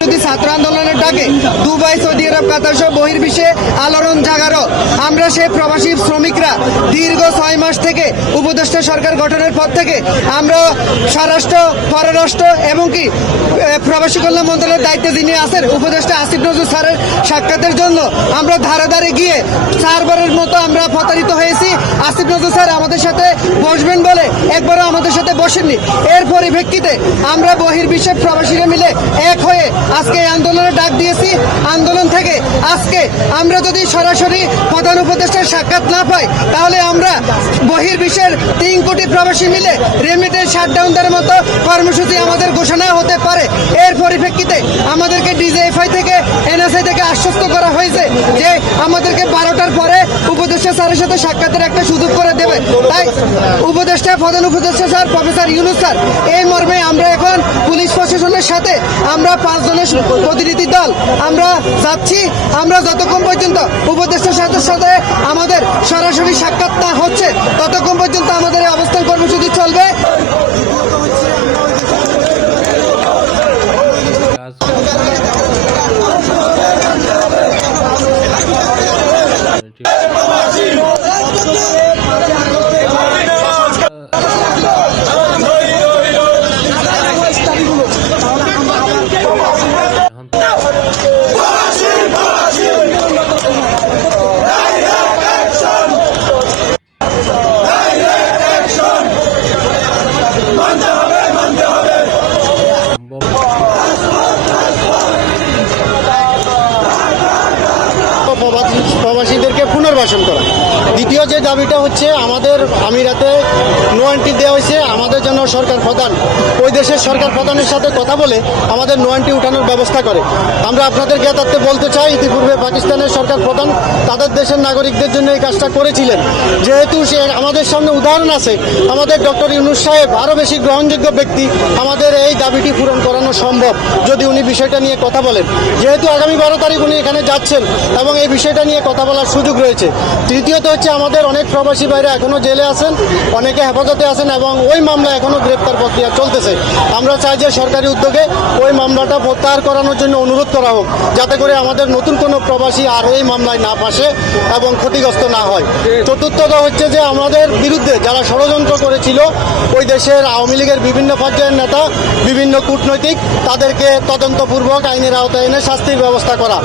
ছাত্র আন্দোলনের ডাকে দুবাই, সৌদি আরব, কাতার সহ বহির্বিশ্বে আলোড়ন জাগারো। আমরা সেই প্রবাসী শ্রমিকরা দীর্ঘ 6 মাস থেকে উপদেষ্টা সরকার গঠনের পর থেকে আমরা স্বরাষ্ট্র, পররাষ্ট্র এবং কি প্রবাসী কল্যাণ মন্ত্রণালয়ের দায়িত্বে যিনি আছেন উপদেষ্টা আসিফ নজরুল স্যারের সাক্ষাতের জন্য আমরা ধারে ধারে গিয়ে 4 বারের মতো আমরা প্রতারিত হয়েছি। আসিফ নজরুল স্যার আমাদের সাথে বসবেন বলে একবারও আমাদের সাথে বসেননি। এর পরিপ্রেক্ষিতে আমরা বহির্বিশ্বের প্রবাসীরা মিলে এক হয়ে আজকে এই আন্দোলনের ডাক দিয়েছি। আন্দোলন থেকে আজকে আমরা যদি সরাসরি প্রধান উপদেষ্টার সাক্ষাৎ না পাই তাহলে আমরা বহির্বিশ্বের 3 কোটি প্রবাসী মিলে রেমিটেন্স শাটডাউন দেওয়ার মতো কর্মসূচি আমাদের ঘোষণা হতে পারে। এর পরিপ্রেক্ষিতে আমাদেরকে ডিজিএফআই থেকে, এনএসআই থেকে আশ্বস্ত করা হয়েছে যে আমাদেরকে 12টার পরে উপদেষ্টা স্যারের সাথে সাক্ষাতের একটা সুযোগ করে দেবে। তাই প্রধান উপদেষ্টা স্যার প্রফেসর ইউনূস স্যার এই মর্মে আমরা এখন পুলিশ প্রশাসনের সাথে আমরা 5 জনের প্রতিনিধি দল আমরা যাচ্ছি। আমরা যতক্ষণ পর্যন্ত উপদেষ্টার সাথে আমাদের সরাসরি সাক্ষাৎ না হচ্ছে ততক্ষণ পর্যন্ত আমাদের এই অবস্থান কর্মসূচি চলবে। প্রবাসীদেরকে পুনর্বাসন করা। দ্বিতীয় যে দাবিটা হচ্ছে আমাদের আমিরাতে নো এন্ট্রি দেওয়া হয়েছে। আমাদের জন্য সরকার প্রধান ওই দেশের সরকার প্রধানের সাথে কথা বলে আমাদের নো এন্ট্রি উঠানোর ব্যবস্থা করে। আমরা আপনাদের জ্ঞাতার্থে বলতে চাই, ইতিপূর্বে পাকিস্তানের সরকার প্রধান তাদের দেশের নাগরিকদের জন্য এই কাজটা করেছিলেন। যেহেতু সে আমাদের সামনে উদাহরণ আছে, আমাদের ডক্টর ইউনূস সাহেব আরও বেশি গ্রহণযোগ্য ব্যক্তি, আমাদের এই দাবিটি পূরণ করানো সম্ভব যদি উনি বিষয়টা নিয়ে কথা বলেন। যেহেতু আগামী 12 তারিখ উনি এখানে যাচ্ছেন এবং এই বিষয়টা নিয়ে কথা বলার সুযোগ রয়েছে। তৃতীয়ত হচ্ছে আমাদের অনেক প্রবাসী ভাইরা এখনও জেলে আছেন, অনেকে হেফাজতে আছেন এবং ওই মামলা এখনও গ্রেপ্তার প্রক্রিয়া চলতেছে। আমরা চাই যে সরকারি উদ্যোগে ওই মামলাটা প্রত্যাহার করানোর জন্য অনুরোধ করা হোক, যাতে করে আমাদের নতুন কোনো প্রবাসী আর এই মামলায় না ফাঁসে এবং ক্ষতিগ্রস্ত না হয়। চতুর্থত হচ্ছে যে আমাদের বিরুদ্ধে যারা ষড়যন্ত্র করেছিল ওই দেশের আওয়ামী লীগের বিভিন্ন পর্যায়ের নেতা, বিভিন্ন কূটনৈতিক, তাদেরকে তদন্তপূর্বক আইনের আওতায় এনে শাস্তির ব্যবস্থা করা।